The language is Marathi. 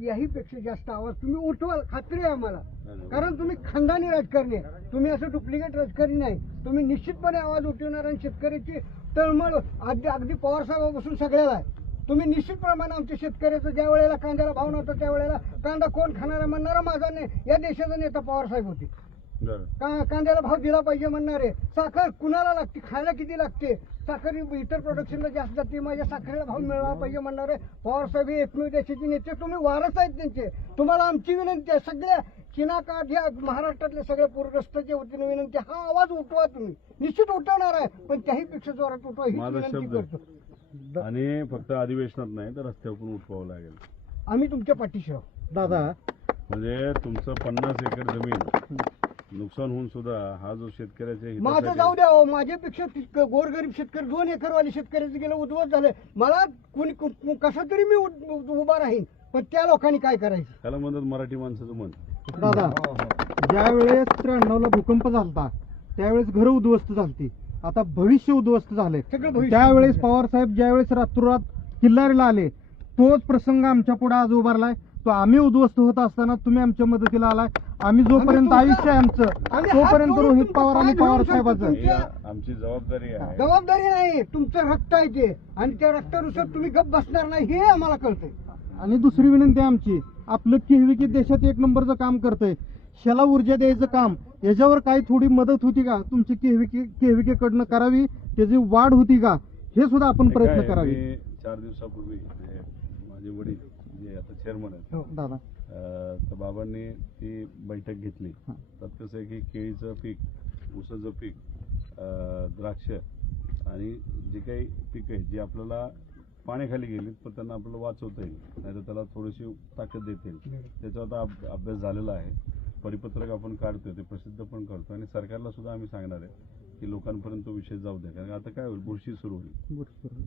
याही पेक्षा जास्त आवाज तुम्ही उठवाल, खात्री आहे आम्हाला. कारण तुम्ही खंडानी राजकारणी आहे, तुम्ही असं डुप्लिकेट राजकारणी नाही. तुम्ही निश्चितपणे आवाज उठवणार आणि शेतकऱ्याची तळमळ अगदी पवारसाहेबापासून सगळ्याला आहे. तुम्ही निश्चित प्रमाणे आमच्या शेतकऱ्याचं ज्या वेळेला कांद्याला भाव नव्हता त्यावेळेला कांदा कोण खाणारा म्हणणारा माझा नाही, या देशाचा नेता पवारसाहेब होते. कांद्याला भाव दिला पाहिजे म्हणणारे, साखर कुणाला लागते, खायला किती लागते, साखर इतर प्रोडक्शनला जास्त जाते, माझ्या साखरेला भाव मिळाला पाहिजे म्हणणारे पवारसाहेब हे एकमेव देशाचे नेते. तुम्ही वारस आहेत त्यांचे. तुम्हाला आमची विनंती आहे, सगळ्या चिनाकाठ या महाराष्ट्रातल्या सगळ्या पूरग्रस्तांच्या वतीने विनंती, हा आवाज उठवा. तुम्ही निश्चित उठवणार आहे, पण त्याही पेक्षा जोरात उठवा ही विनंती करतो. आणि फक्त अधिवेशनात नाही तर रस्त्यावर पण उठवावं लागेल. आम्ही तुमच्या पाठीशी आहोत दादा. म्हणजे तुमचं 50 एकर जमीन नुकसान होऊन सुद्धा हा जो शेतकऱ्याच्या माझं जाऊ द्या हो, माझ्यापेक्षा गोरगरीब शेतकरी 2 एकरवाले शेतकऱ्याचं गेलं उद्ध्वस्त झाले. मला कुणी कसं तरी मी उभा राहीन, पण त्या लोकांनी काय करायचं त्याला म्हणतात मराठी माणसाचं मन. दादा, ज्या वेळेस 93ला भूकंप झालता त्यावेळेस घर उद्ध्वस्त झालती, आता भविष्य उद्ध्वस्त झाले. त्यावेळेस पवार साहेब ज्यावेळेस रात्रोरात किल्लारीला आले, तोच प्रसंग आमच्या पुढे आज उभारलाय. तो आम्ही उद्ध्वस्त होत असताना तुम्ही आमच्या मदतीला आलाय. आम्ही जोपर्यंत आयुष्य आहे आमचं तोपर्यंत रोहित पवार आणि पवार साहेबांचं आमची जबाबदारी आहे. जबाबदारी नाही, तुमचं रक्त आहे ते, आणि त्या रक्तानुसार तुम्ही गप बसणार नाही हे आम्हाला कळतंय. आणि दुसरी विनंती आमची, आपलं केहविके देशात 1 नंबरचं काम करतंय, शेला ऊर्जा द्यायचं काम, याच्यावर काही थोडी मदत होती का तुमची केहविकेकडनं करावी, त्याची वाढ होती का हे सुद्धा आपण प्रयत्न करावे. 4 दिवसापूर्वी माझे वडील जे आता चेअरमन आहेत दादा, तर बाबांनी ती बैठक घेतली. त्यात कसं आहे की केळीचं पीक, ऊसाचं पीक, द्राक्ष आणि जे काही पिकं आहेत जी आपल्याला पाण्याखाली गेलीत पण त्यांना आपल्याला वाचवता येईल, नाहीतर त्याला थोडीशी ताकद देता येईल, त्याचा आता अभ्यास झालेला आहे. परिपत्रक आपण काढतोय, ते प्रसिद्ध पण करतो आणि सरकारला सुद्धा आम्ही सांगणार आहे की लोकांपर्यंत तो विषय जाऊ द्या. कारण आता काय होईल, बुरशी सुरू होईल.